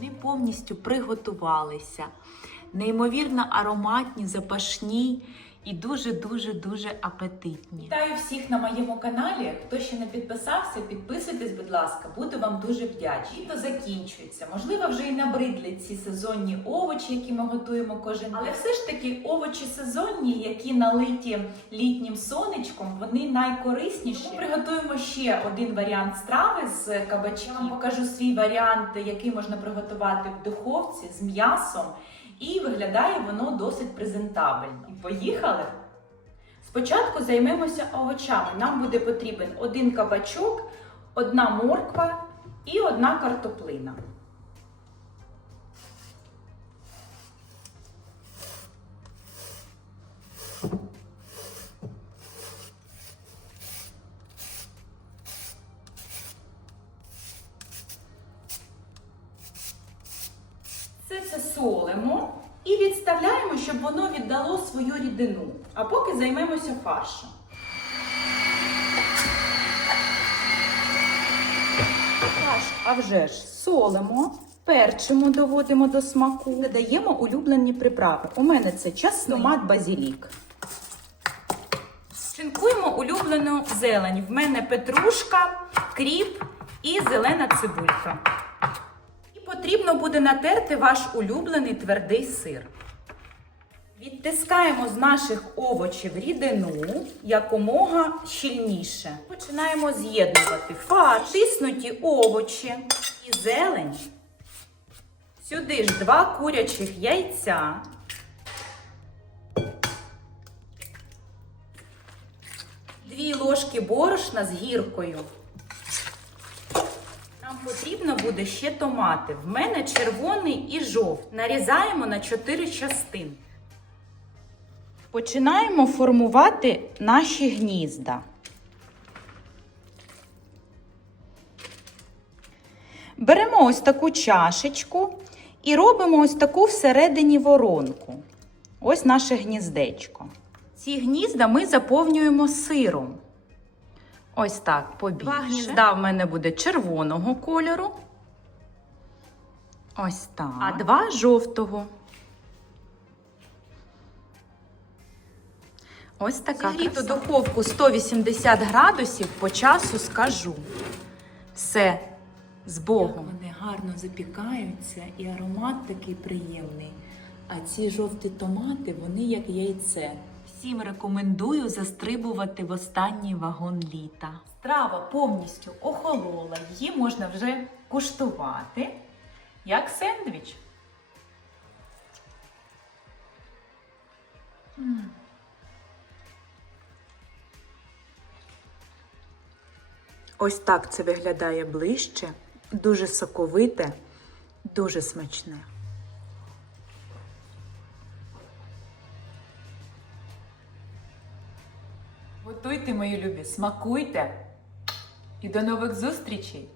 Вони повністю приготувалися. Неймовірно ароматні, запашні і дуже-дуже дуже апетитні. Вітаю всіх на моєму каналі. Хто ще не підписався, підписуйтесь, будь ласка, буду вам дуже вдячна. Літо закінчується. Можливо, вже і набридли ці сезонні овочі, які ми готуємо кожен день. Але все ж таки овочі сезонні, які налиті літнім сонечком, вони найкорисніші. Тому приготуємо ще один варіант страви з кабачків. Я вам покажу свій варіант, який можна приготувати в духовці з м'ясом. І виглядає воно досить презентабельно. Поїхали! Спочатку займемося овочами. Нам буде потрібен один кабачок, одна морква і одна картоплина. Це солимо і відставляємо, щоб воно віддало свою рідину. А поки займемося фаршем. Фарш, а вже ж солимо, перчимо, доводимо до смаку, додаємо улюблені приправи. У мене це томат, базілік. Шинкуємо улюблену зелень. В мене петрушка, кріп і зелена цибулька. Потрібно буде натерти ваш улюблений твердий сир. Відтискаємо з наших овочів рідину якомога щільніше. Починаємо з'єднувати фарш, тиснуті овочі і зелень. Сюди ж два курячих яйця. Дві ложки борошна з гіркою. Нам потрібно буде ще томати. В мене червоний і жовтий. Нарізаємо на 4 частини. Починаємо формувати наші гнізда. Беремо ось таку чашечку і робимо ось таку всередині воронку. Ось наше гніздечко. Ці гнізда ми заповнюємо сиром. Ось так, побільше. Два гнізда в мене буде червоного кольору. Ось так. А два жовтого. Ось така Зігріту духовку 180 градусів по часу скажу. Все, з Богом. Вони гарно запікаються і аромат такий приємний. А ці жовті томати, вони як яйце. Всім рекомендую застрибувати в останній вагон літа. Страва повністю охолола, її можна вже куштувати, як сендвіч. Ось так це виглядає ближче, дуже соковите, дуже смачне. Готуйте, мої любі, смакуйте і до нових зустрічей!